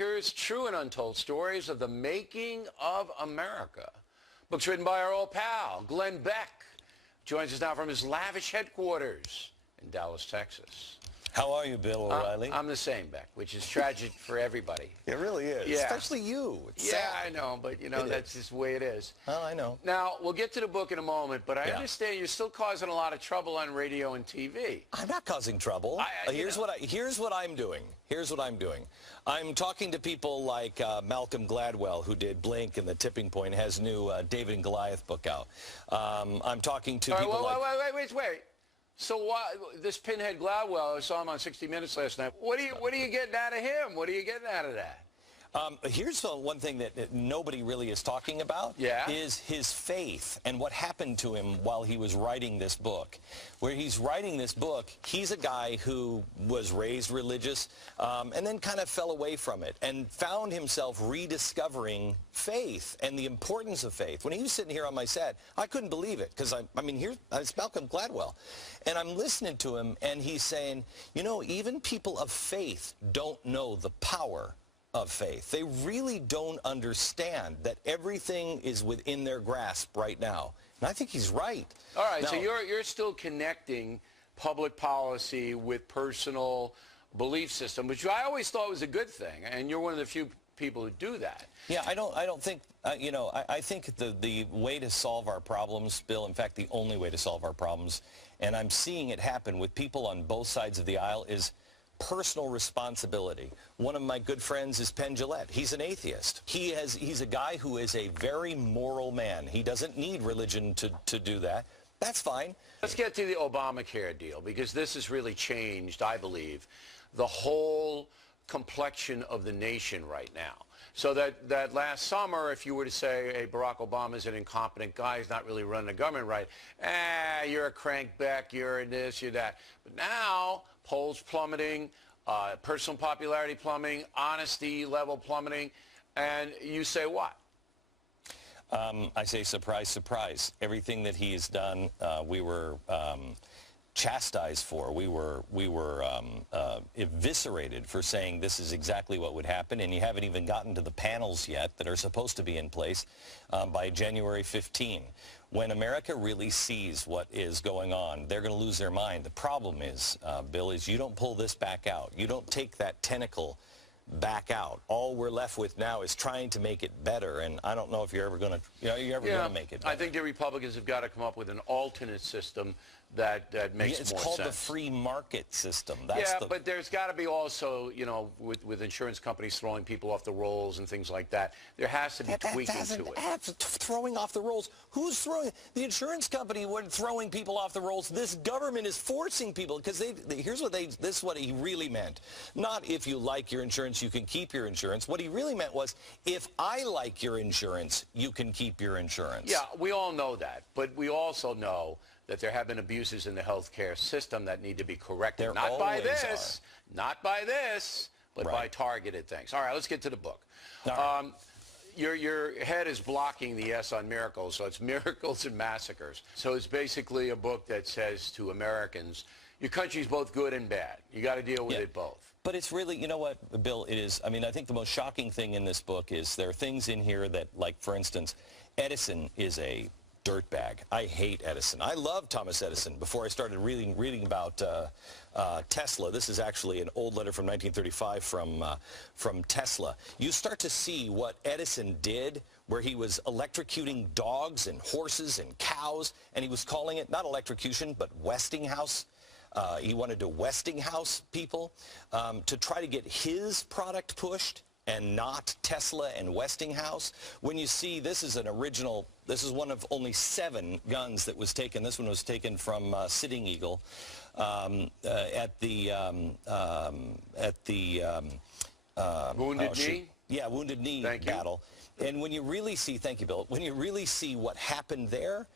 Here's true and untold stories of the making of America. Books written by our old pal, Glenn Beck. Joins us now from his lavish headquarters in Dallas, Texas. How are you, Bill O'Reilly? I'm the same, Beck, which is tragic for everybody. It really is. Yeah. Especially you. It's sad. I know, but, you know, that's just the way it is. Well, I know. Now, we'll get to the book in a moment, but I understand you're still causing a lot of trouble on radio and TV. I'm not causing trouble. Here's what I'm doing. Here's what I'm doing. I'm talking to people like Malcolm Gladwell, who did Blink and The Tipping Point, has new David and Goliath book out. I'm talking to people Wait. So why, this pinhead Gladwell, I saw him on 60 Minutes last night. What are you getting out of him? What are you getting out of that? Here's one thing that nobody really is talking about, is his faith and what happened to him while he was writing this book. Where he's writing this book, he's a guy who was raised religious and then kind of fell away from it and found himself rediscovering faith and the importance of faith. When he was sitting here on my set, I couldn't believe it because, I mean, it's Malcolm Gladwell. And I'm listening to him and he's saying, you know, even people of faith don't know the power of faith. They really don't understand that everything is within their grasp right now. And I think he's right. All right, now, so you're still connecting public policy with personal belief system, which I always thought was a good thing, and you're one of the few people who do that. Yeah, I don't think, you know, I think the way to solve our problems, Bill, in fact, the only way to solve our problems, and I'm seeing it happen with people on both sides of the aisle, is personal responsibility. One of my good friends is Penn Jillette. He's an atheist. He's a guy who is a very moral man. He doesn't need religion to do that. That's fine. Let's get to the Obamacare deal, because this has really changed, I believe, the whole complexion of the nation right now. So that last summer, if you were to say, hey, Barack Obama's an incompetent guy, he's not really running the government right, you're a crank Beck, you're this, you're that. But now, polls plummeting, personal popularity plummeting, honesty level plummeting, and you say what? I say surprise, surprise. Everything that he's done, we were chastised for. We were eviscerated for saying this is exactly what would happen, and you haven't even gotten to the panels yet that are supposed to be in place by January 15. When America really sees what is going on, they're going to lose their mind. The problem is, Bill, is you don't pull this back out. You don't take that tentacle back out. All we're left with now is trying to make it better, and I don't know if you're ever going to, going to make it better. I think the Republicans have got to come up with an alternate system that makes more sense. It's called the free market system. But there's got to be also, you know, with insurance companies throwing people off the rolls and things like that, there has to be tweaking to it. Throwing off the rolls? Who's throwing? The insurance company wasn't throwing people off the rolls. This government is forcing people, because this is what he really meant. Not if you like your insurance, you can keep your insurance. What he really meant was, if I like your insurance, you can keep your insurance. Yeah, we all know that, but we also know that there have been abuses in the healthcare system that need to be corrected. There not by this, are. not by this, but by targeted things. All right, let's get to the book. Your head is blocking the S on miracles, so it's miracles and massacres. So it's basically a book that says to Americans, your country's both good and bad. You got to deal with it both. But it's really, you know what, Bill, it is, I mean, I think the most shocking thing in this book is there are things in here that, like, for instance, Edison is a dirtbag. I hate Edison. I love Thomas Edison before I started reading about Tesla. This is actually an old letter from 1935 from Tesla. You start to see what Edison did, where he was electrocuting dogs and horses and cows, and he was calling it not electrocution, but Westinghouse. He wanted to Westinghouse people to try to get his product pushed, and not Tesla and Westinghouse. When you see, this is an original, this is one of only 7 guns that was taken. This one was taken from Sitting Eagle at the Wounded Knee? Yeah, Wounded Knee battle. And when you really see, thank you, Bill, when you really see what happened there,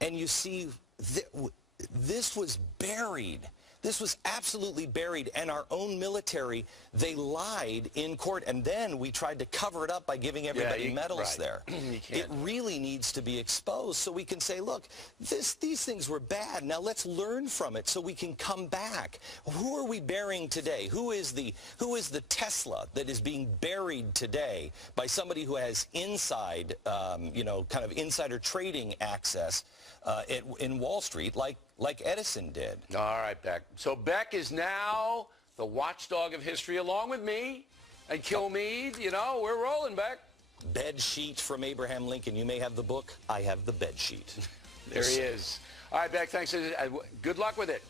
and you see this was buried. This was absolutely buried, and our own military, they lied in court, and then we tried to cover it up by giving everybody medals there. It really needs to be exposed so we can say, look, these things were bad. Now let's learn from it so we can come back. Who are we burying today? Who is the Tesla that is being buried today by somebody who has inside, you know, kind of insider trading access in Wall Street like Edison did? All right, Beck. So Beck is now the watchdog of history along with me and Kilmeade. You know, we're rolling, Beck. Bed sheet from Abraham Lincoln. You may have the book. I have the bed sheet. There he is. All right, Beck, thanks. Good luck with it.